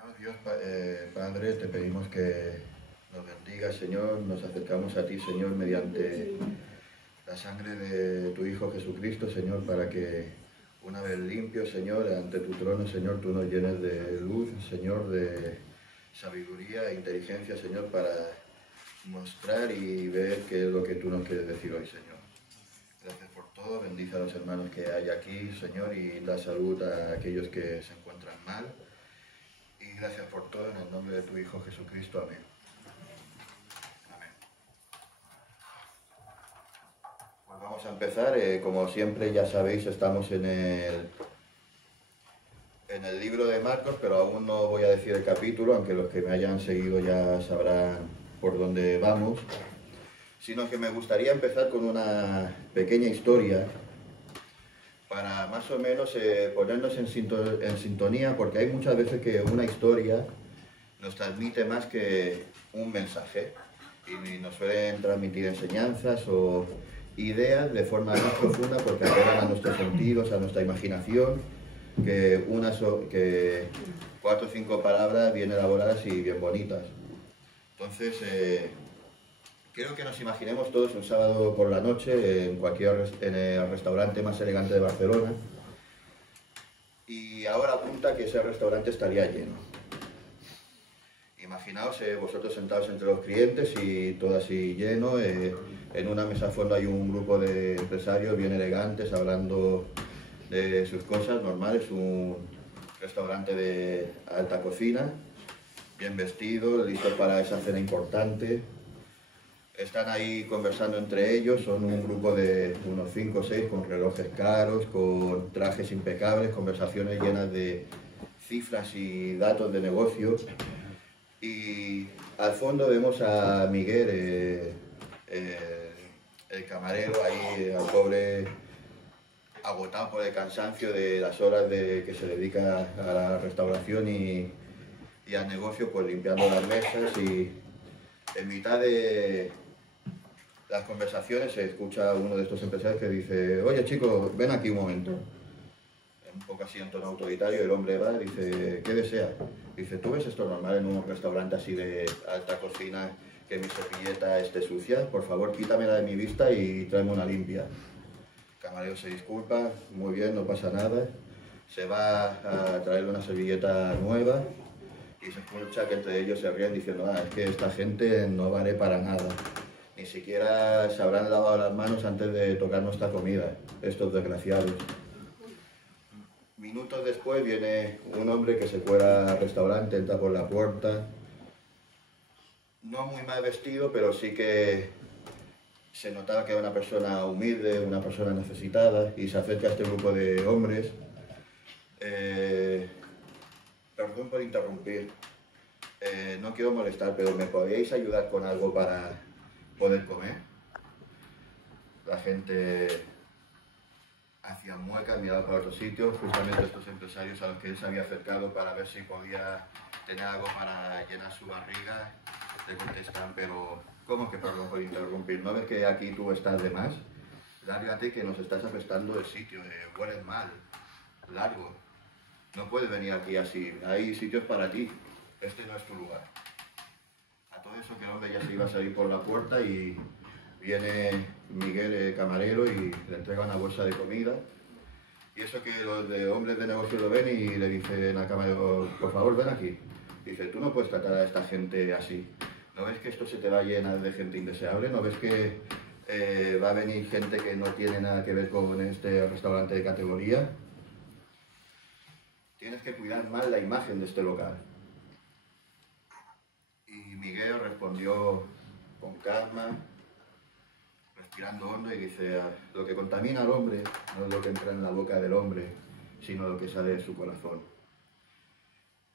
Señor Dios, Padre, te pedimos que nos bendiga, Señor. Nos acercamos a ti, Señor, mediante la sangre de tu Hijo Jesucristo, Señor, para que una vez limpio, Señor, ante tu trono, Señor, tú nos llenes de luz, Señor, de sabiduría e inteligencia, Señor, para mostrar y ver qué es lo que tú nos quieres decir hoy, Señor. Gracias por todo, bendice a los hermanos que hay aquí, Señor, y da salud a aquellos que se encuentran mal. Y gracias por todo en el nombre de tu Hijo Jesucristo. Amén. Amén. Pues vamos a empezar. Como siempre ya sabéis, estamos en el libro de Marcos, pero aún no voy a decir el capítulo, aunque los que me hayan seguido ya sabrán por dónde vamos. Sino que me gustaría empezar con una pequeña historia para más o menos ponernos en sintonía, porque hay muchas veces que una historia nos transmite más que un mensaje y nos suelen transmitir enseñanzas o ideas de forma más profunda porque apelan a nuestros sentidos, a nuestra imaginación, que 4 o 5 palabras bien elaboradas y bien bonitas. Entonces, quiero que nos imaginemos todos un sábado por la noche en el restaurante más elegante de Barcelona, y ahora apunta que ese restaurante estaría lleno. Imaginaos vosotros sentados entre los clientes y todo así lleno. En una mesa a fondo hay un grupo de empresarios bien elegantes hablando de sus cosas normales, un restaurante de alta cocina, bien vestidos, listos para esa cena importante. Están ahí conversando entre ellos, son un grupo de unos 5 o 6 con relojes caros, con trajes impecables, conversaciones llenas de cifras y datos de negocios. Y al fondo vemos a Miguel, el camarero, ahí al pobre agotado por el cansancio de las horas que se dedica a la restauración y al negocio, pues limpiando las mesas, y en mitad de las conversaciones se escucha uno de estos empresarios que dice: oye chicos, ven aquí un momento. Un poco así en tono autoritario, el hombre va y dice: ¿qué desea? Dice: ¿tú ves esto normal en un restaurante así de alta cocina, que mi servilleta esté sucia? Por favor, quítamela de mi vista y tráeme una limpia. El camarero se disculpa: muy bien, no pasa nada. Se va a traerle una servilleta nueva y se escucha que entre ellos se ríen diciendo: es que esta gente no vale para nada. Ni siquiera se habrán lavado las manos antes de tocar nuestra comida, estos desgraciados. Minutos después viene un hombre que se cuela al restaurante, entra por la puerta, no muy mal vestido, pero sí que se notaba que era una persona humilde, una persona necesitada, y se acerca a este grupo de hombres. Perdón por interrumpir, no quiero molestar, pero ¿me podríais ayudar con algo para poder comer? La gente hacía muecas, miraba para otro sitio. Justamente estos empresarios a los que él se había acercado para ver si podía tener algo para llenar su barriga, le contestan: pero ¿cómo que perdón por interrumpir? ¿No ves que aquí tú estás de más? Lárgate, que nos estás apestando el sitio, hueles mal, largo. No puedes venir aquí así, hay sitios para ti, este no es tu lugar. A todo eso que el hombre ya se iba a salir por la puerta y viene Miguel, el camarero, y le entrega una bolsa de comida. Y eso que los hombres de negocio lo ven y le dicen al camarero: por favor, ven aquí. Dice: tú no puedes tratar a esta gente así. ¿No ves que esto se te va a llenar de gente indeseable? ¿No ves que va a venir gente que no tiene nada que ver con este restaurante de categoría? Tienes que cuidar más la imagen de este local. Y Miguel respondió con calma, respirando hondo, y dice: lo que contamina al hombre no es lo que entra en la boca del hombre, sino lo que sale de su corazón.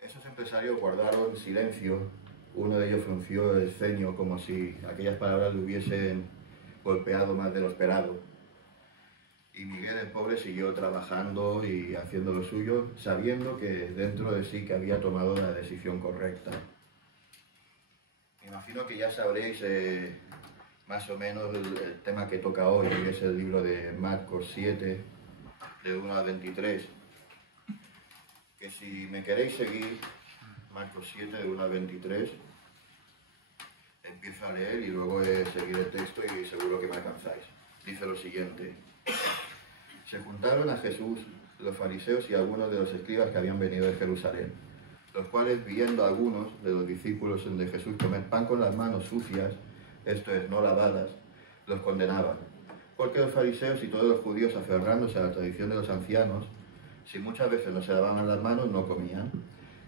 Esos empresarios guardaron silencio. Uno de ellos frunció el ceño como si aquellas palabras le hubiesen golpeado más de lo esperado. Y Miguel, el pobre, siguió trabajando y haciendo lo suyo, sabiendo que dentro de sí que había tomado la decisión correcta. Me imagino que ya sabréis más o menos el tema que toca hoy, que es el libro de Marcos 7, de 1 al 23. Que si me queréis seguir, Marcos 7, de 1 al 23. Empiezo a leer y luego seguir el texto y seguro que me alcanzáis. Dice lo siguiente. Se juntaron a Jesús los fariseos y algunos de los escribas que habían venido de Jerusalén, los cuales, viendo a algunos de los discípulos de Jesús comer pan con las manos sucias, esto es, no lavadas, los condenaban. Porque los fariseos y todos los judíos, aferrándose a la tradición de los ancianos, si muchas veces no se lavaban las manos, no comían.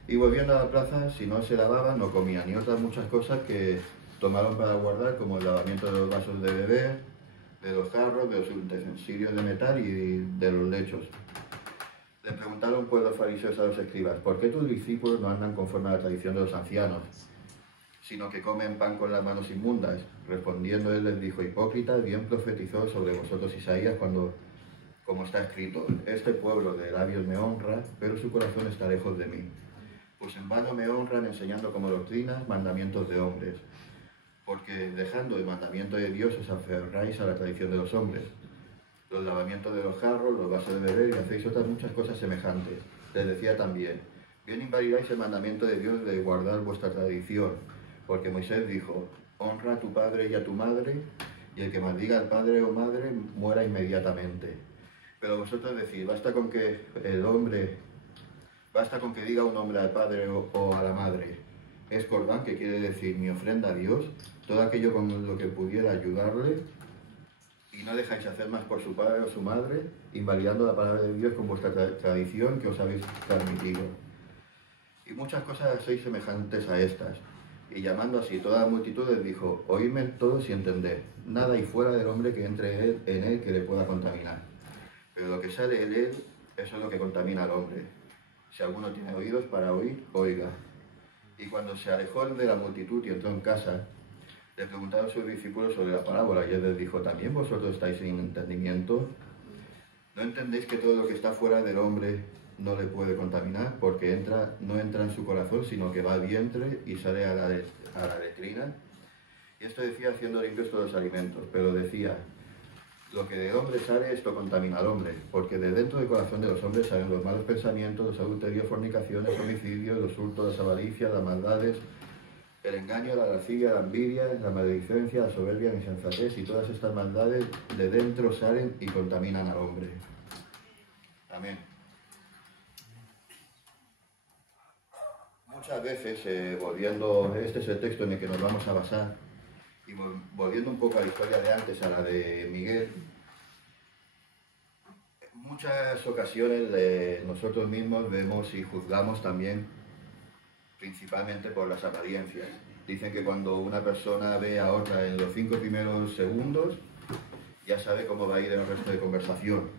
Y volviendo a la plaza, si no se lavaban, no comían. Y otras muchas cosas que tomaron para guardar, como el lavamiento de los vasos de beber, de los jarros, de los utensilios de metal y de los lechos. Le preguntaron pues los fariseos a los escribas: ¿por qué tus discípulos no andan conforme a la tradición de los ancianos, sino que comen pan con las manos inmundas? Respondiendo él les dijo: hipócritas, bien profetizó sobre vosotros Isaías cuando, como está escrito: este pueblo de labios me honra, pero su corazón está lejos de mí. Pues en vano me honran enseñando como doctrinas mandamientos de hombres, porque dejando el mandamiento de Dios os aferráis a la tradición de los hombres. Los lavamientos de los jarros, los vasos de beber, y hacéis otras muchas cosas semejantes. Les decía también: bien invalidáis el mandamiento de Dios de guardar vuestra tradición, porque Moisés dijo: honra a tu padre y a tu madre, y el que maldiga al padre o madre muera inmediatamente. Pero vosotros decís: basta con que diga un hombre al padre o a la madre, es corbán, que quiere decir mi ofrenda a Dios, todo aquello con lo que pudiera ayudarle, y no dejáis hacer más por su padre o su madre, invalidando la palabra de Dios con vuestra tradición que os habéis transmitido. Y muchas cosas hacéis semejantes a estas. Y llamando así toda la multitud les dijo: oídme todos y entended, nada hay fuera del hombre que entre en él que le pueda contaminar. Pero lo que sale en él, eso es lo que contamina al hombre. Si alguno tiene oídos para oír, oiga. Y cuando se alejó de la multitud y entró en casa, le preguntaron a sus discípulos sobre la parábola, y él les dijo: ¿también vosotros estáis sin entendimiento? ¿No entendéis que todo lo que está fuera del hombre no le puede contaminar? Porque no entra en su corazón, sino que va al vientre y sale a la letrina. Y esto decía haciendo limpios todos los alimentos, pero decía: lo que del hombre sale, esto contamina al hombre, porque de dentro del corazón de los hombres salen los malos pensamientos, los adulterios, fornicaciones, homicidios, los hurtos, las avaricias, las maldades, el engaño, la lascivia, la envidia, la maledicencia, la soberbia, la insensatez, y todas estas maldades de dentro salen y contaminan al hombre. Amén. Muchas veces, volviendo, este es el texto en el que nos vamos a basar, y volviendo un poco a la historia de antes, a la de Miguel, en muchas ocasiones nosotros mismos vemos y juzgamos también, principalmente por las apariencias. Dicen que cuando una persona ve a otra en los 5 primeros segundos, ya sabe cómo va a ir el resto de conversación.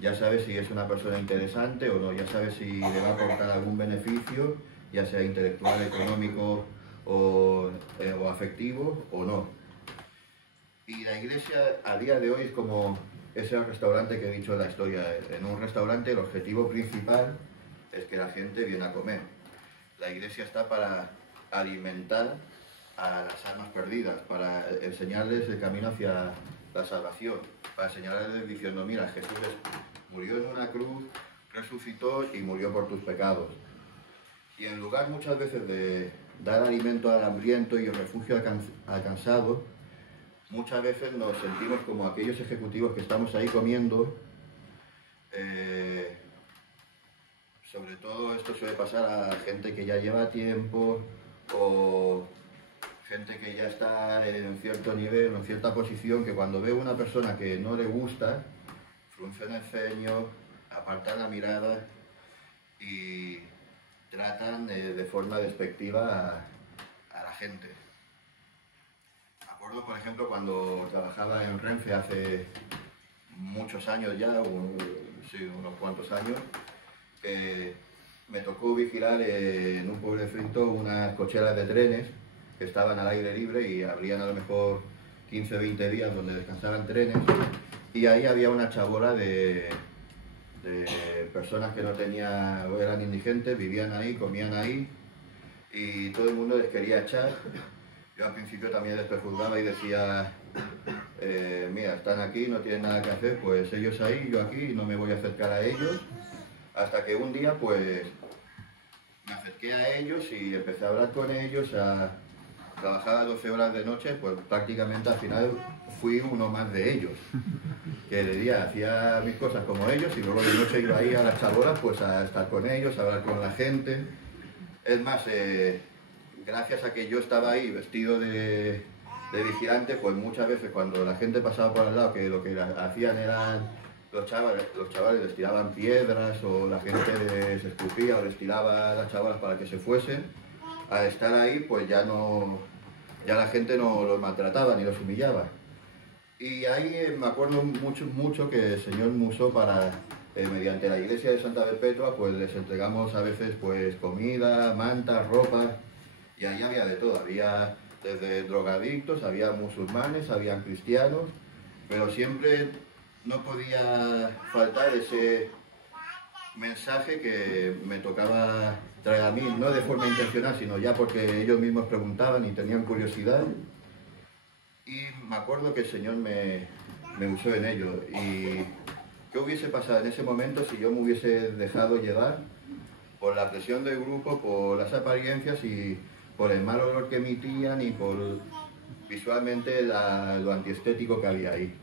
Ya sabe si es una persona interesante o no, ya sabe si le va a aportar algún beneficio, ya sea intelectual, económico o afectivo o no. Y la iglesia a día de hoy es como ese restaurante que he dicho en la historia. En un restaurante el objetivo principal es que la gente viene a comer. La iglesia está para alimentar a las almas perdidas, para enseñarles el camino hacia la salvación, para enseñarles diciendo: mira, Jesús murió en una cruz, resucitó y murió por tus pecados. Y en lugar muchas veces de dar alimento al hambriento y refugio al cansado, muchas veces nos sentimos como aquellos ejecutivos que estamos ahí comiendo. Sobre todo esto suele pasar a gente que ya lleva tiempo o gente que ya está en cierto nivel o en cierta posición, que cuando ve a una persona que no le gusta, fruncen el ceño, apartan la mirada y tratan de forma despectiva a la gente. Me acuerdo, por ejemplo, cuando trabajaba en Renfe hace muchos años ya, unos cuantos años, me tocó vigilar en un pueblecito unas cocheras de trenes que estaban al aire libre y abrían a lo mejor 15 o 20 días donde descansaban trenes, y ahí había una chabola de personas que no tenían, o eran indigentes, vivían ahí, comían ahí, y todo el mundo les quería echar. Yo al principio también les prejuzgaba y decía: mira, están aquí, no tienen nada que hacer, pues ellos ahí, yo aquí, no me voy a acercar a ellos. Hasta que un día, pues, me acerqué a ellos y empecé a hablar con ellos, trabajaba 12 horas de noche, pues prácticamente al final fui uno más de ellos, que de día hacía mis cosas como ellos y luego de noche iba ahí a las chabolas pues a estar con ellos, a hablar con la gente. Es más, gracias a que yo estaba ahí vestido de vigilante, pues muchas veces cuando la gente pasaba por al lado, que lo que hacían eran los chavales les tiraban piedras o la gente les escupía o les tiraba a las chavalas para que se fuesen, al estar ahí pues ya la gente no los maltrataba ni los humillaba. Y ahí me acuerdo mucho que el Señor me usó para, mediante la iglesia de Santa Perpetua, pues les entregamos a veces pues comida, mantas, ropa, y ahí había de todo, había desde drogadictos, había musulmanes, había cristianos, pero siempre no podía faltar ese mensaje que me tocaba traer a mí, no de forma intencional, sino ya porque ellos mismos preguntaban y tenían curiosidad. Y me acuerdo que el Señor me usó en ello. ¿Y qué hubiese pasado en ese momento si yo me hubiese dejado llevar por la presión del grupo, por las apariencias y por el mal olor que emitían y por visualmente lo antiestético que había ahí?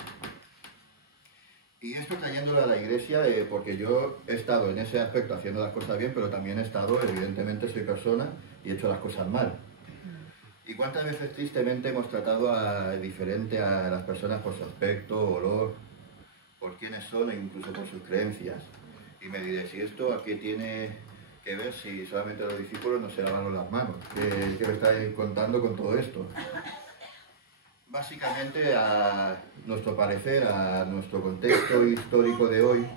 Y esto trayéndolo a la iglesia, porque yo he estado en ese aspecto haciendo las cosas bien, pero también he estado, evidentemente soy persona y he hecho las cosas mal. ¿Y cuántas veces tristemente hemos tratado diferente a las personas por su aspecto, olor, por quiénes son e incluso por sus creencias? Y me diré, si esto aquí tiene que ver si solamente los discípulos no se lavaron las manos. ¿Qué me estáis contando con todo esto? Básicamente, a nuestro parecer, a nuestro contexto histórico de hoy,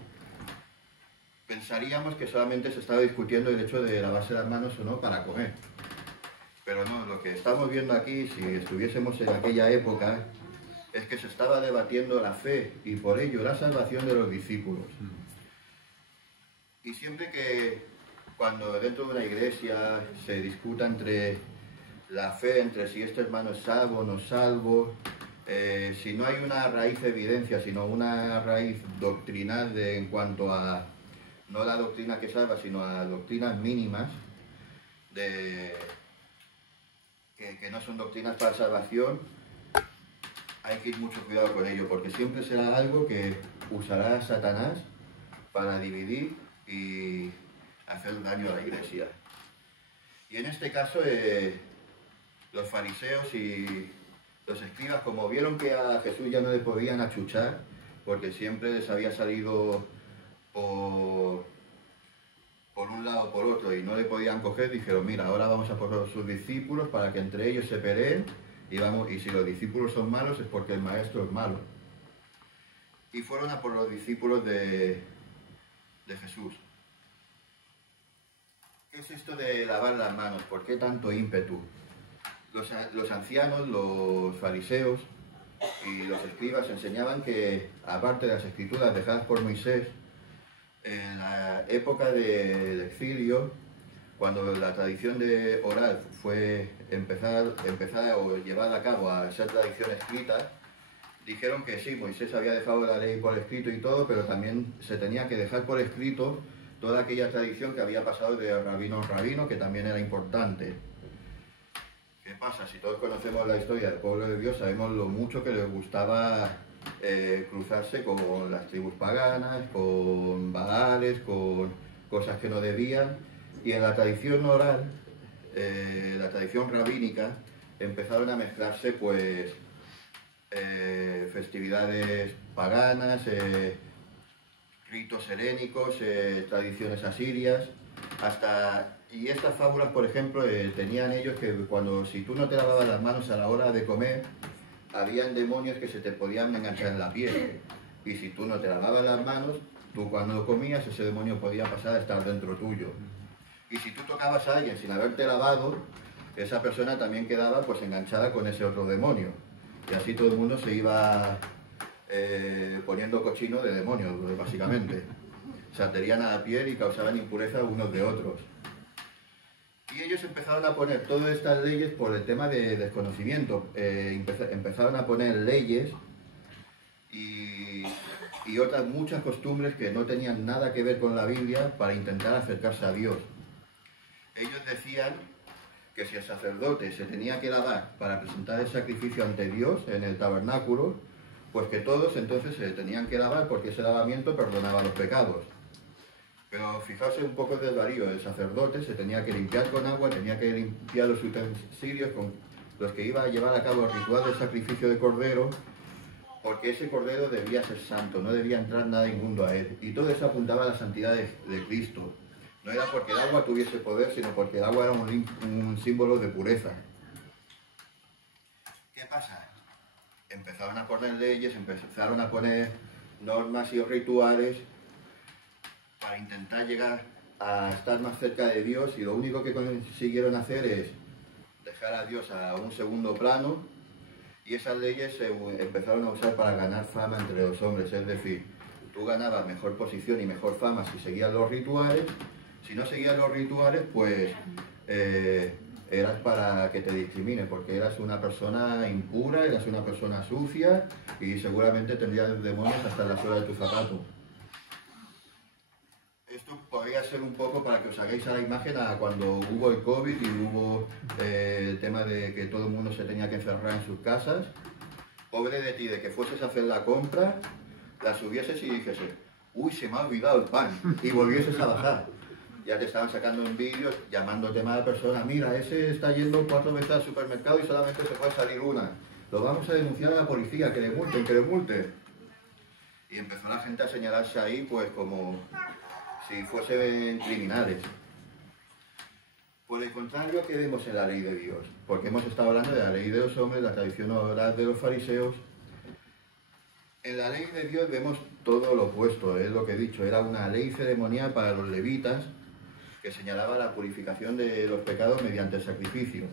pensaríamos que solamente se estaba discutiendo el hecho de lavarse las manos o no para comer. Pero no, lo que estamos viendo aquí, si estuviésemos en aquella época, es que se estaba debatiendo la fe y por ello la salvación de los discípulos. Y siempre que cuando dentro de una iglesia se discuta entre la fe, entre si este hermano es salvo o no salvo, si no hay una raíz de evidencia, sino una raíz doctrinal en cuanto a, no la doctrina que salva, sino a doctrinas mínimas, que no son doctrinas para salvación, hay que ir mucho cuidado con ello, porque siempre será algo que usará Satanás para dividir y hacer daño a la iglesia. Y en este caso, los fariseos y los escribas, como vieron que a Jesús ya no le podían achuchar, porque siempre les había salido por un lado o por otro y no le podían coger, dijeron, mira, ahora vamos a por sus discípulos para que entre ellos se peleen y si los discípulos son malos es porque el maestro es malo. Y fueron a por los discípulos de Jesús. ¿Qué es esto de lavar las manos? ¿Por qué tanto ímpetu? Los ancianos, los fariseos y los escribas enseñaban que, aparte de las escrituras dejadas por Moisés, en la época del exilio, cuando la tradición oral fue empezada o llevada a cabo a ser tradición escrita, dijeron que sí, Moisés había dejado la ley por escrito y todo, pero también se tenía que dejar por escrito toda aquella tradición que había pasado de rabino en rabino, que también era importante. ¿Qué pasa? Si todos conocemos la historia del pueblo de Dios, sabemos lo mucho que les gustaba cruzarse con las tribus paganas, con baales, con cosas que no debían, y en la tradición oral, la tradición rabínica, empezaron a mezclarse pues festividades paganas, ritos helénicos, tradiciones asirias, y estas fábulas, por ejemplo, tenían ellos que si tú no te lavabas las manos a la hora de comer, habían demonios que se te podían enganchar en la piel. Y si tú no te lavabas las manos, tú cuando comías, ese demonio podía pasar a estar dentro tuyo. Y si tú tocabas a alguien sin haberte lavado, esa persona también quedaba pues enganchada con ese otro demonio. Y así todo el mundo se iba poniendo cochino de demonios, básicamente. Se adherían a la piel y causaban impureza unos de otros. Y ellos empezaron a poner todas estas leyes por el tema de desconocimiento. Empezaron a poner leyes y otras muchas costumbres que no tenían nada que ver con la Biblia para intentar acercarse a Dios. Ellos decían que si el sacerdote se tenía que lavar para presentar el sacrificio ante Dios en el tabernáculo, pues que todos entonces se tenían que lavar porque ese lavamiento perdonaba los pecados. Pero fijarse un poco el desvarío, el sacerdote se tenía que limpiar con agua, tenía que limpiar los utensilios con los que iba a llevar a cabo el ritual del sacrificio de cordero, porque ese cordero debía ser santo, no debía entrar nada inmundo a él. Y todo eso apuntaba a la santidad de Cristo. No era porque el agua tuviese poder, sino porque el agua era un símbolo de pureza. ¿Qué pasa? Empezaron a poner leyes, empezaron a poner normas y rituales para intentar llegar a estar más cerca de Dios, y lo único que consiguieron hacer es dejar a Dios a un segundo plano, y esas leyes se empezaron a usar para ganar fama entre los hombres. Es decir, tú ganabas mejor posición y mejor fama si seguías los rituales. Si no seguías los rituales, pues eras para que te discriminen, porque eras una persona impura, eras una persona sucia y seguramente tendrías demonios hasta en la suela de tu zapato. Esto podría ser un poco para que os hagáis a la imagen a cuando hubo el COVID y hubo el tema de que todo el mundo se tenía que encerrar en sus casas. Pobre de ti, de que fueses a hacer la compra, la subieses y dijese, uy, se me ha olvidado el pan, y volvieses a bajar. Ya te estaban sacando en vídeos, llamándote mala persona, mira, ese está yendo 4 veces al supermercado y solamente se puede salir una. Lo vamos a denunciar a la policía, que le multen, que le multen. Y empezó la gente a señalarse ahí, pues como si fuesen criminales. Por el contrario, ¿qué vemos en la ley de Dios? Porque hemos estado hablando de la ley de los hombres, la tradición oral de los fariseos. En la ley de Dios vemos todo lo opuesto, es lo que he dicho, era una ley ceremonial para los levitas que señalaba la purificación de los pecados mediante el sacrificio.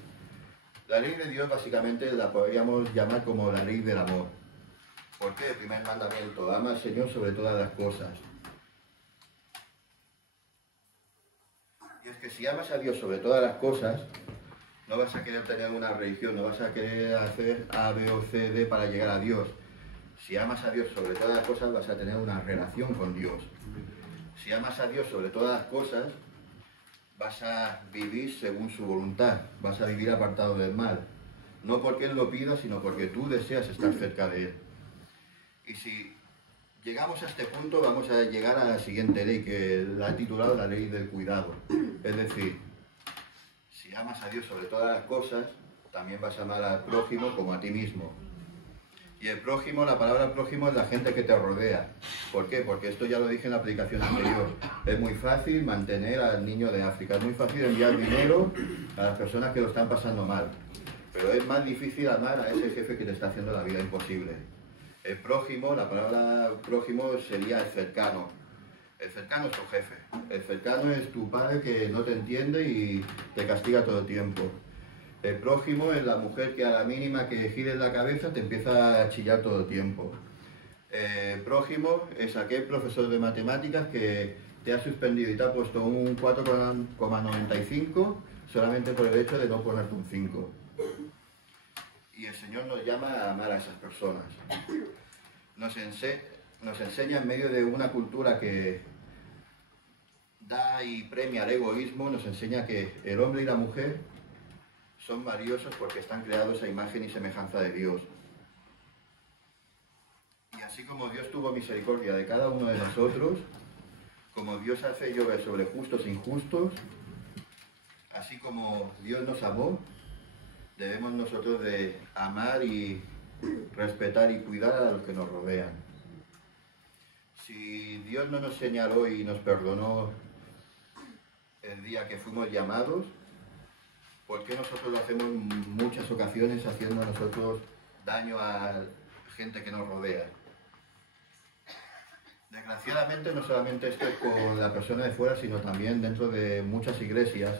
La ley de Dios básicamente la podríamos llamar como la ley del amor. ¿Por qué? El primer mandamiento, ama al Señor sobre todas las cosas. Y es que si amas a Dios sobre todas las cosas, no vas a querer tener una religión, no vas a querer hacer A, B o C, D para llegar a Dios. Si amas a Dios sobre todas las cosas, vas a tener una relación con Dios. Si amas a Dios sobre todas las cosas, vas a vivir según su voluntad, vas a vivir apartado del mal. No porque Él lo pida, sino porque tú deseas estar cerca de Él. Y si llegamos a este punto, vamos a llegar a la siguiente ley, que la he titulado la ley del cuidado. Es decir, si amas a Dios sobre todas las cosas, también vas a amar al prójimo como a ti mismo. Y el prójimo, la palabra prójimo es la gente que te rodea. ¿Por qué? Porque esto ya lo dije en la predicación anterior. Es muy fácil mantener al niño de África, es muy fácil enviar dinero a las personas que lo están pasando mal. Pero es más difícil amar a ese jefe que te está haciendo la vida imposible. El prójimo, la palabra prójimo sería el cercano. El cercano es tu jefe. El cercano es tu padre que no te entiende y te castiga todo el tiempo. El prójimo es la mujer que a la mínima que gires la cabeza te empieza a chillar todo el tiempo. El prójimo es aquel profesor de matemáticas que te ha suspendido y te ha puesto un 4,95 solamente por el hecho de no ponerte un 5. Y el Señor nos llama a amar a esas personas. Nos enseña en medio de una cultura que da y premia al egoísmo, nos enseña que el hombre y la mujer son valiosos porque están creados a imagen y semejanza de Dios. Y así como Dios tuvo misericordia de cada uno de nosotros, como Dios hace llover sobre justos e injustos, así como Dios nos amó, debemos nosotros de amar y respetar y cuidar a los que nos rodean. Si Dios no nos señaló y nos perdonó el día que fuimos llamados, ¿por qué nosotros lo hacemos en muchas ocasiones haciendo a nosotros daño a gente que nos rodea? Desgraciadamente no solamente esto es con la persona de fuera, sino también dentro de muchas iglesias.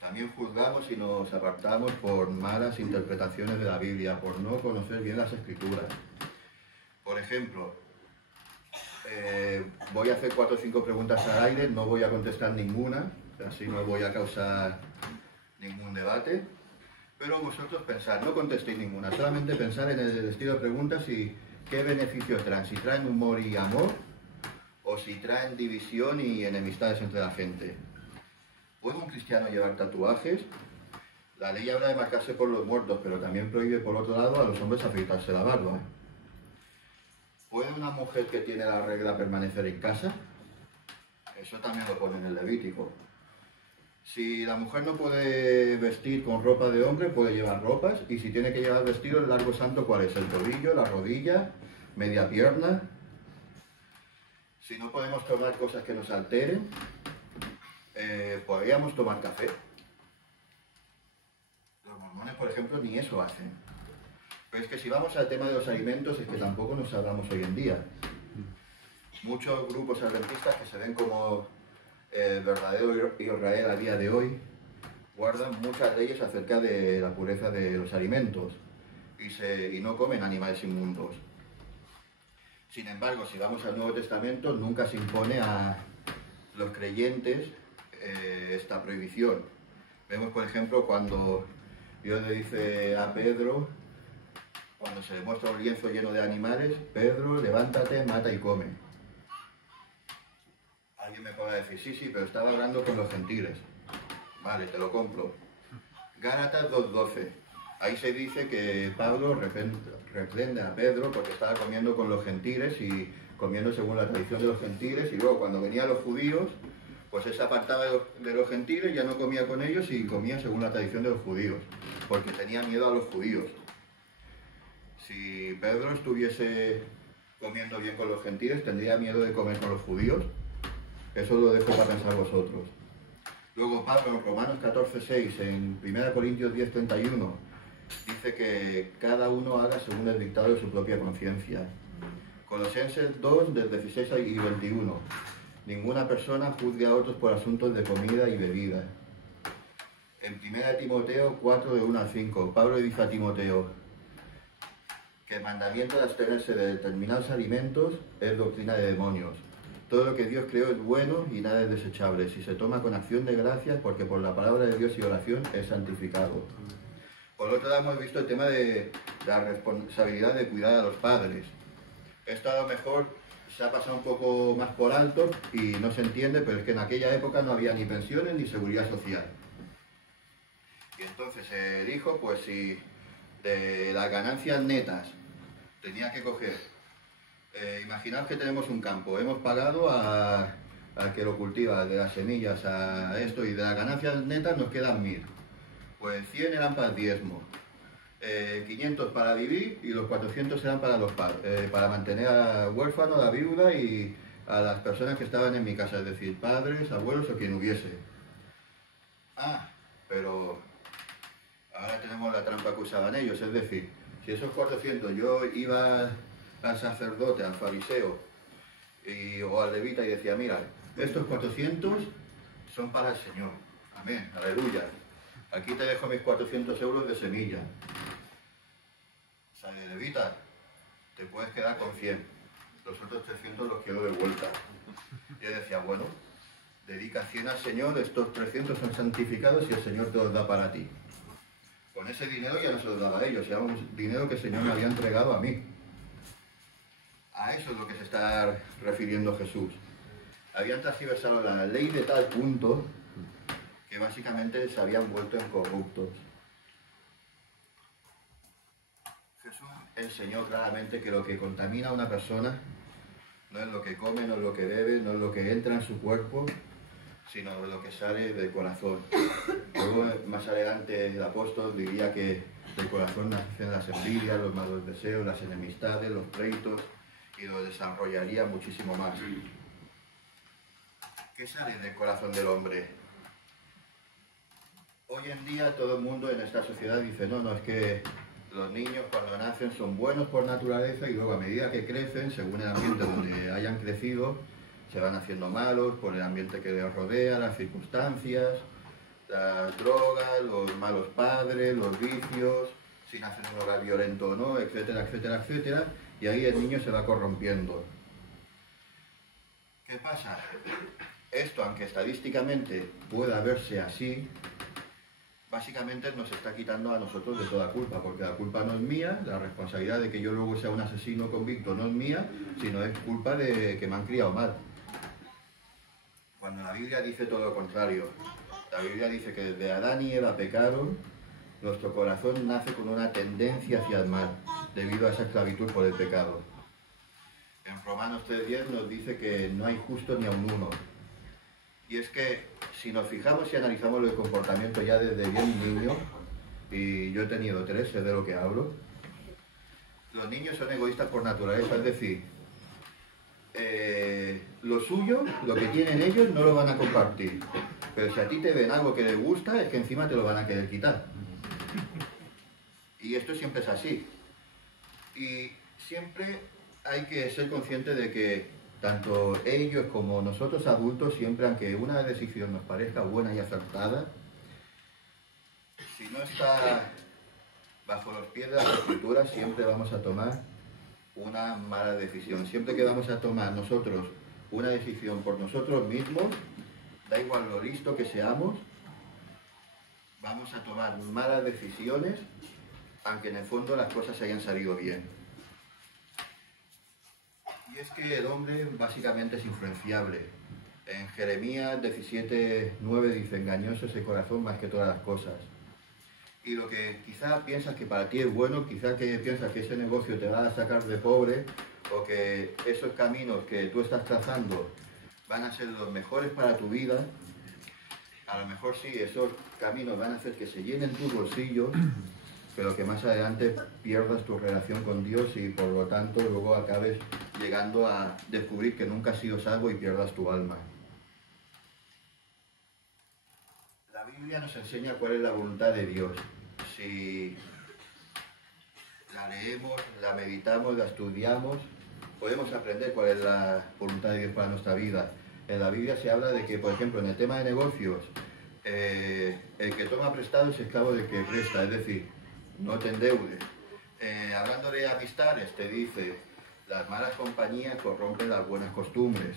También juzgamos y nos apartamos por malas interpretaciones de la Biblia, por no conocer bien las Escrituras. Por ejemplo, voy a hacer 4 o 5 preguntas al aire, no voy a contestar ninguna, así no voy a causar ningún debate, pero vosotros pensad, no contestéis ninguna, solamente pensar en el estilo de preguntas y qué beneficios traen, si traen humor y amor o si traen división y enemistades entre la gente. ¿Puede un cristiano llevar tatuajes? La ley habla de marcarse por los muertos, pero también prohíbe, por otro lado, a los hombres afeitarse la barba. ¿Puede una mujer que tiene la regla permanecer en casa? Eso también lo pone en el Levítico. Si la mujer no puede vestir con ropa de hombre, puede llevar ropas, y si tiene que llevar vestido, el largo santo, ¿cuál es? El tobillo, la rodilla, media pierna. Si no podemos tomar cosas que nos alteren, podríamos tomar café. Los mormones, por ejemplo, ni eso hacen. Pero es que si vamos al tema de los alimentos, es que tampoco nos hablamos hoy en día. Muchos grupos adventistas que se ven como verdadero Israel a día de hoy, guardan muchas leyes acerca de la pureza de los alimentos y no comen animales inmundos. Sin embargo, si vamos al Nuevo Testamento, nunca se impone a los creyentes esta prohibición. Vemos, por ejemplo, cuando Dios le dice a Pedro, cuando se le muestra un lienzo lleno de animales: Pedro, levántate, mata y come. Alguien me podrá decir, sí, pero estaba hablando con los gentiles. Vale, te lo compro. Gálatas 2:12. Ahí se dice que Pablo reprende a Pedro porque estaba comiendo con los gentiles y comiendo según la tradición de los gentiles, y luego cuando venían los judíos, pues él se apartaba de los gentiles, ya no comía con ellos y comía según la tradición de los judíos, porque tenía miedo a los judíos. Si Pedro estuviese comiendo bien con los gentiles, ¿tendría miedo de comer con los judíos? Eso lo dejo para pensar vosotros. Luego Pablo en Romanos 14:6, en 1 Corintios 10:31, dice que cada uno haga según el dictado de su propia conciencia. Colosenses 2, del 16 y 21. Ninguna persona juzgue a otros por asuntos de comida y bebida. En 1 Timoteo 4, de 1 al 5, Pablo dice a Timoteo que el mandamiento de abstenerse de determinados alimentos es doctrina de demonios. Todo lo que Dios creó es bueno y nada es desechable, si se toma con acción de gracias, porque por la palabra de Dios y oración es santificado. Por otro lado, hemos visto el tema de la responsabilidad de cuidar a los padres. Esto a lo mejor se ha pasado un poco más por alto y no se entiende, pero es que en aquella época no había ni pensiones ni seguridad social. Y entonces el hijo, pues si de las ganancias netas tenía que coger, imaginaos que tenemos un campo, hemos pagado al que lo cultiva, de las semillas a esto, y de las ganancias netas nos quedan 1000. Pues 100 eran para el diezmo, 500 para vivir y los 400 eran para los padres, para mantener al huérfano, a la viuda y a las personas que estaban en mi casa, es decir, padres, abuelos o quien hubiese. Pero ahora tenemos la trampa que usaban ellos, es decir, si esos 400 yo iba al sacerdote, al fariseo o al levita y decía, mira, estos 400 son para el Señor, amén, aleluya, aquí te dejo mis 400 euros de semilla. O sea, levita, te puedes quedar con 100, los otros 300 los quiero de vuelta. Y yo decía, bueno, dedica 100 al Señor, estos 300 son santificados y el Señor te los da para ti. Con ese dinero ya no se los daba a ellos, era un dinero que el Señor me había entregado a mí. A eso es lo que se está refiriendo Jesús. Habían transversado la ley de tal punto que básicamente se habían vuelto en corruptos. Jesús enseñó claramente que lo que contamina a una persona no es lo que come, no es lo que bebe, no es lo que entra en su cuerpo, sino lo que sale del corazón. Luego, más adelante, el apóstol diría que del corazón nacen las envidias, los malos deseos, las enemistades, los pleitos, y lo desarrollaría muchísimo más. ¿Qué sale del corazón del hombre? Hoy en día todo el mundo en esta sociedad dice, no, es que los niños cuando nacen son buenos por naturaleza y luego a medida que crecen, según el ambiente donde hayan crecido, se van haciendo malos por el ambiente que les rodea, las circunstancias, las drogas, los malos padres, los vicios, si nacen en un hogar violento o no, etcétera, etcétera, etcétera, y ahí el niño se va corrompiendo. ¿Qué pasa? Esto, aunque estadísticamente pueda verse así, básicamente nos está quitando a nosotros de toda culpa, porque la culpa no es mía, la responsabilidad de que yo luego sea un asesino convicto no es mía, sino es culpa de que me han criado mal. Cuando la Biblia dice todo lo contrario. La Biblia dice que desde Adán y Eva pecaron, nuestro corazón nace con una tendencia hacia el mal, debido a esa esclavitud por el pecado. En Romanos 3:10 nos dice que no hay justo ni aun uno. Y es que si nos fijamos y analizamos el comportamiento ya desde bien niño, y yo he tenido 3, sé de lo que hablo, los niños son egoístas por naturaleza, es decir, lo suyo, lo que tienen ellos, no lo van a compartir. Pero si a ti te ven algo que les gusta, es que encima te lo van a querer quitar. Y esto siempre es así. Y siempre hay que ser consciente de que tanto ellos como nosotros adultos, siempre, aunque una decisión nos parezca buena y acertada, si no está bajo los pies de la Escritura, siempre vamos a tomar una mala decisión. Siempre que vamos a tomar nosotros una decisión por nosotros mismos, da igual lo listo que seamos, vamos a tomar malas decisiones, aunque en el fondo las cosas hayan salido bien. Y es que el hombre básicamente es influenciable. En Jeremías 17:9 dice: engañoso es el corazón más que todas las cosas. Y lo que quizás piensas que para ti es bueno, quizás que piensas que ese negocio te va a sacar de pobre, o que esos caminos que tú estás trazando van a ser los mejores para tu vida, a lo mejor sí, esos caminos van a hacer que se llenen tus bolsillos, pero que más adelante pierdas tu relación con Dios y por lo tanto luego acabes llegando a descubrir que nunca has sido salvo y pierdas tu alma. La Biblia nos enseña cuál es la voluntad de Dios. Si la leemos, la meditamos, la estudiamos, podemos aprender cuál es la voluntad de Dios para nuestra vida. En la Biblia se habla de que, por ejemplo, en el tema de negocios, el que toma prestado es esclavo del que presta, es decir, no te endeudes. Hablando de amistades, te dice: las malas compañías corrompen las buenas costumbres.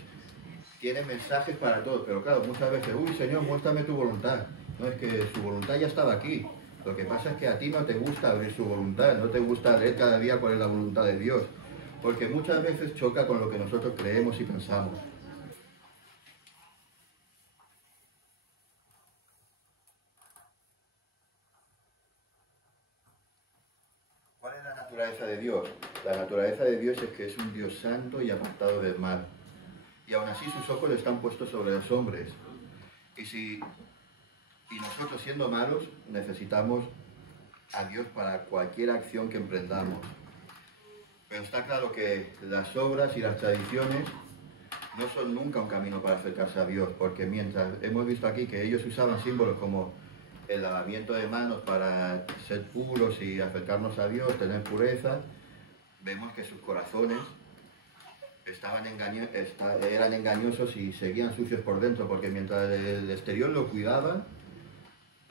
Tiene mensajes para todos, pero claro, muchas veces, uy, Señor, muéstrame tu voluntad. No, es que su voluntad ya estaba aquí. Lo que pasa es que a ti no te gusta abrir su voluntad, no te gusta leer cada día cuál es la voluntad de Dios, porque muchas veces choca con lo que nosotros creemos y pensamos. ¿Cuál es la naturaleza de Dios? La naturaleza de Dios es que es un Dios santo y apartado del mal. Y aún así sus ojos están puestos sobre los hombres. Y nosotros, siendo malos, necesitamos a Dios para cualquier acción que emprendamos. Pero está claro que las obras y las tradiciones no son nunca un camino para acercarse a Dios, porque mientras hemos visto aquí que ellos usaban símbolos como el lavamiento de manos para ser puros y acercarnos a Dios, tener pureza, vemos que sus corazones eran engañosos y seguían sucios por dentro, porque mientras el exterior lo cuidaban,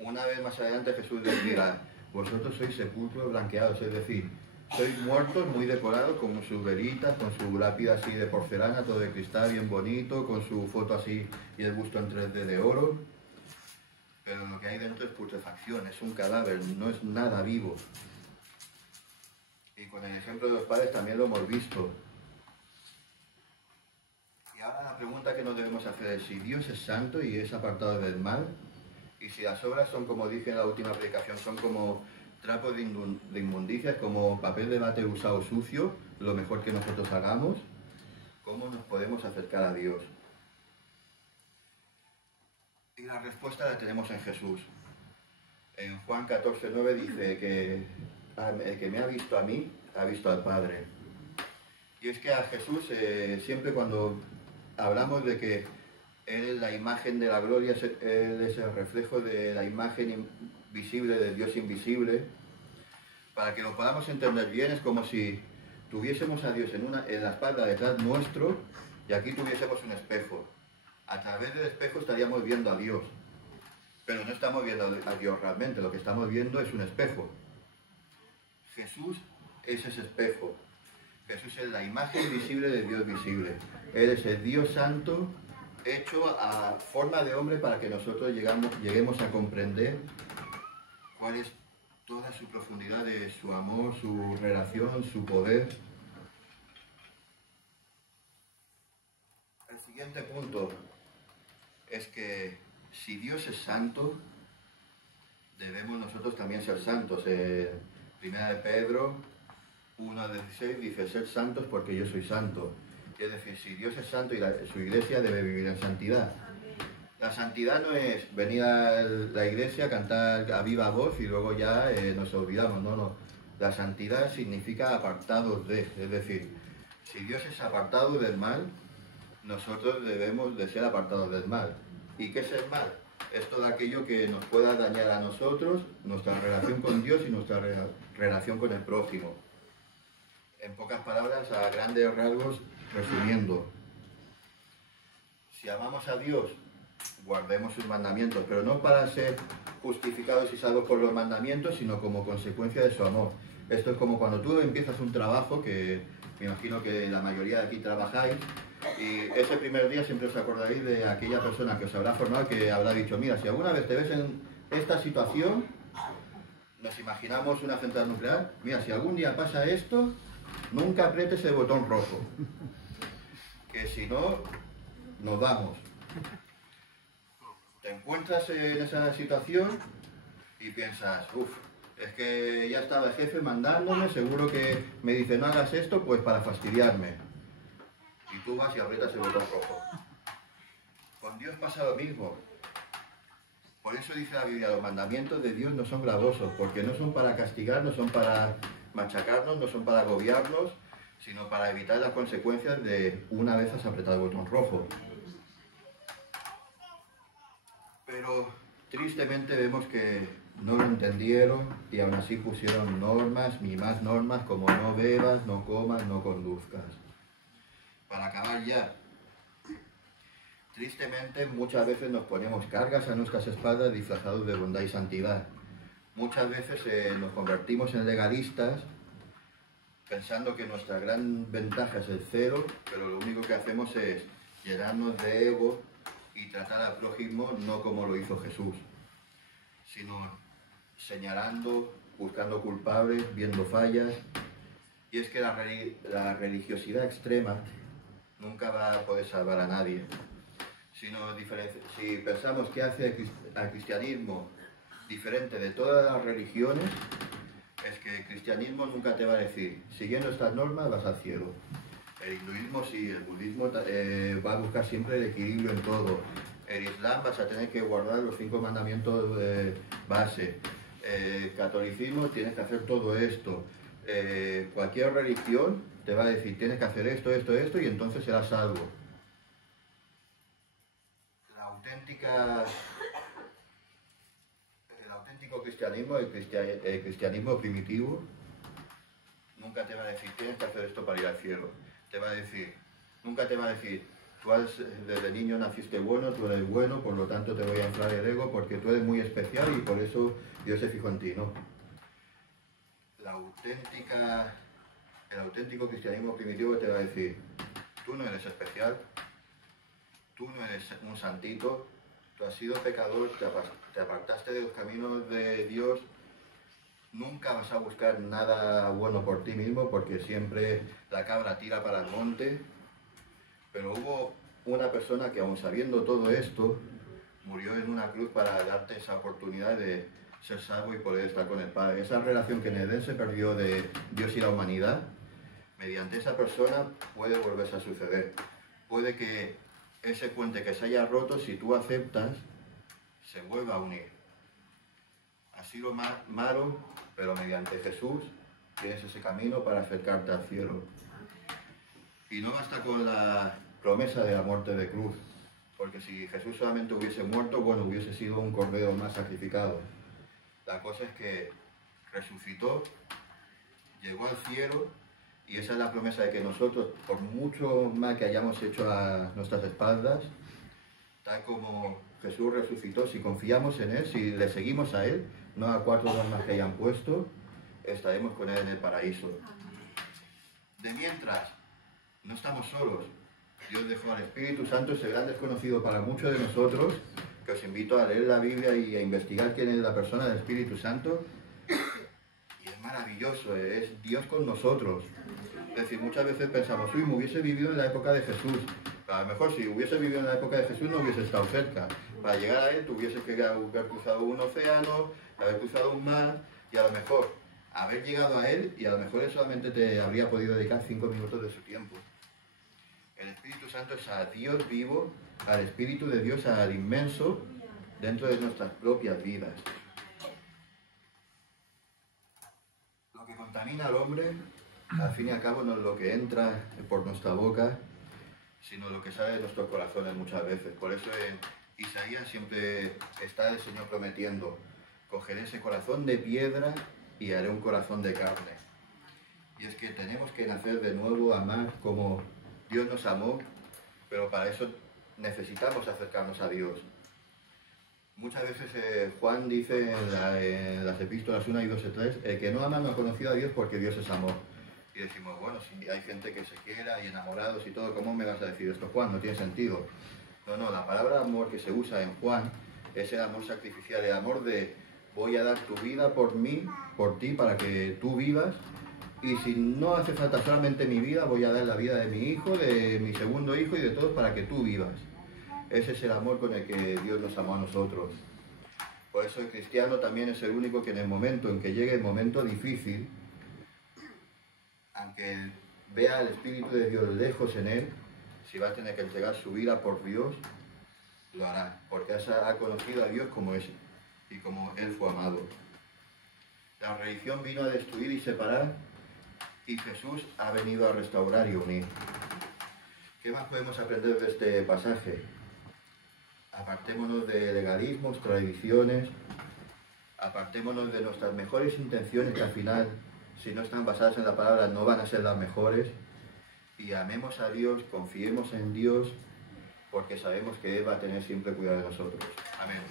una vez más adelante Jesús les dirá: vosotros sois sepulcros blanqueados, es decir, sois muertos muy decorados con sus velitas, con su lápida así de porcelana, todo de cristal bien bonito, con su foto así y el busto en 3D de oro. Pero lo que hay dentro es putrefacción, es un cadáver, no es nada vivo. Y con el ejemplo de los padres también lo hemos visto. Y ahora la pregunta que nos debemos hacer es: si Dios es santo y es apartado del mal, y si las obras son, como dije en la última predicación, son como trapos de inmundicias, como papel de váter usado sucio, lo mejor que nosotros hagamos, ¿cómo nos podemos acercar a Dios? Y la respuesta la tenemos en Jesús. En Juan 14:9 dice que el que me ha visto a mí, ha visto al Padre. Y es que a Jesús, siempre cuando hablamos de que Él es la imagen de la gloria, Él es el reflejo de la imagen visible del Dios invisible, para que lo podamos entender bien, es como si tuviésemos a Dios en la espalda detrás nuestro y aquí tuviésemos un espejo. A través del espejo estaríamos viendo a Dios, pero no estamos viendo a Dios realmente, lo que estamos viendo es un espejo. Jesús es ese espejo. Jesús es la imagen visible de Dios visible. Él es el Dios santo hecho a forma de hombre para que nosotros lleguemos a comprender cuál es toda su profundidad de su amor, su relación, su poder. El siguiente punto es que si Dios es santo, debemos nosotros también ser santos. Primera de Pedro 1:16 dice, ser santos porque yo soy santo. Es decir, si Dios es santo y su iglesia debe vivir en santidad. La santidad no es venir a la iglesia, cantar a viva voz y luego ya nos olvidamos. No. La santidad significa apartados de, es decir, si Dios es apartado del mal, nosotros debemos de ser apartados del mal. ¿Y qué es el mal? Es todo aquello que nos pueda dañar a nosotros, nuestra relación con Dios y nuestra relación con el prójimo. En pocas palabras, a grandes rasgos, resumiendo, si amamos a Dios, guardemos sus mandamientos, pero no para ser justificados y salvos por los mandamientos, sino como consecuencia de su amor. Esto es como cuando tú empiezas un trabajo, que me imagino que la mayoría de aquí trabajáis, y ese primer día siempre os acordaréis de aquella persona que os habrá formado, que habrá dicho, mira, si alguna vez te ves en esta situación, nos imaginamos una central nuclear, mira, si algún día pasa esto, nunca aprietes el botón rojo, que si no, nos vamos. Te encuentras en esa situación y piensas, es que ya estaba el jefe mandándome, seguro que me dice no hagas esto, pues para fastidiarme. Y tú vas y aprietas el botón rojo. Con Dios pasa lo mismo. Por eso dice la Biblia, los mandamientos de Dios no son gravosos, porque no son para castigar, no son para machacarnos, no son para agobiarnos, sino para evitar las consecuencias de una vez has apretado el botón rojo. Pero tristemente vemos que no lo entendieron y aún así pusieron normas, ni más normas, como no bebas, no comas, no conduzcas. Para acabar ya, tristemente muchas veces nos ponemos cargas a nuestras espaldas disfrazados de bondad y santidad. Muchas veces nos convertimos en legalistas pensando que nuestra gran ventaja es el celo, pero lo único que hacemos es llenarnos de ego y tratar al prójimo no como lo hizo Jesús, sino señalando, buscando culpables, viendo fallas. Y es que la religiosidad extrema nunca va a poder salvar a nadie. Si pensamos que hace al cristianismo diferente de todas las religiones, es que el cristianismo nunca te va a decir, siguiendo estas normas vas al cielo. El hinduismo sí, el budismo va a buscar siempre el equilibrio en todo. El islam vas a tener que guardar los 5 mandamientos de base. El catolicismo tienes que hacer todo esto. Cualquier religión te va a decir tienes que hacer esto, esto, esto y entonces serás salvo. El auténtico cristianismo, el cristianismo primitivo, nunca te va a decir tienes que hacer esto para ir al cielo. Nunca te va a decir, tú desde niño naciste bueno, tú eres bueno, por lo tanto te voy a inflar el ego porque tú eres muy especial y por eso Dios se fijó en ti, no. El auténtico cristianismo primitivo te va a decir, tú no eres especial, tú no eres un santito, tú has sido pecador, te apartaste de los caminos de Dios, nunca vas a buscar nada bueno por ti mismo porque siempre la cabra tira para el monte. Pero hubo una persona que aun sabiendo todo esto, murió en una cruz para darte esa oportunidad de ser salvo y poder estar con el Padre. Esa relación que en Edén se perdió de Dios y la humanidad, mediante esa persona puede volverse a suceder. Puede que ese puente que se haya roto, si tú aceptas, se vuelva a unir. Ha sido malo, pero mediante Jesús tienes ese camino para acercarte al cielo. Y no basta con la promesa de la muerte de cruz, porque si Jesús solamente hubiese muerto, bueno, hubiese sido un cordero más sacrificado. La cosa es que resucitó, llegó al cielo, y esa es la promesa de que nosotros, por mucho mal que hayamos hecho a nuestras espaldas, tal como Jesús resucitó, si confiamos en Él, si le seguimos a Él, no a 4 normas que hayan puesto, estaremos con Él en el paraíso. De mientras, no estamos solos. Dios dejó al Espíritu Santo, ese gran desconocido para muchos de nosotros, que os invito a leer la Biblia y a investigar quién es la persona del Espíritu Santo. Y es maravilloso, es Dios con nosotros. Es decir, muchas veces pensamos, me hubiese vivido en la época de Jesús. A lo mejor si hubieses vivido en la época de Jesús no hubieses estado cerca. Para llegar a él tuvieses que haber cruzado un océano, haber cruzado un mar y a lo mejor haber llegado a él y a lo mejor él solamente te habría podido dedicar 5 minutos de su tiempo. El Espíritu Santo es a Dios vivo, al Espíritu de Dios, al inmenso, dentro de nuestras propias vidas. Lo que contamina al hombre, al fin y al cabo, no es lo que entra por nuestra boca, sino lo que sale de nuestros corazones muchas veces. Por eso en Isaías siempre está el Señor prometiendo: cogeré ese corazón de piedra y haré un corazón de carne. Y es que tenemos que nacer de nuevo, amar como Dios nos amó, pero para eso necesitamos acercarnos a Dios. Muchas veces Juan dice en las epístolas 1 y 2 y 3, el que no ama no ha conocido a Dios porque Dios es amor. Y decimos, bueno, si hay gente que se quiera y enamorados y todo, ¿cómo me vas a decir esto, Juan? No tiene sentido. No, la palabra amor que se usa en Juan es el amor sacrificial, el amor de voy a dar tu vida por mí, por ti, para que tú vivas, y si no hace falta solamente mi vida, voy a dar la vida de mi hijo, de mi segundo hijo y de todos para que tú vivas. Ese es el amor con el que Dios nos amó a nosotros. Por eso el cristiano también es el único que en el momento en que llegue el momento difícil, aunque vea al Espíritu de Dios lejos en él, si va a tener que entregar su vida por Dios, lo hará, porque ha conocido a Dios como es y como Él fue amado. La religión vino a destruir y separar, y Jesús ha venido a restaurar y unir. ¿Qué más podemos aprender de este pasaje? Apartémonos de legalismos, tradiciones, apartémonos de nuestras mejores intenciones que al final, si no están basadas en la palabra, no van a ser las mejores, y amemos a Dios, confiemos en Dios, porque sabemos que Él va a tener siempre cuidado de nosotros. Amén.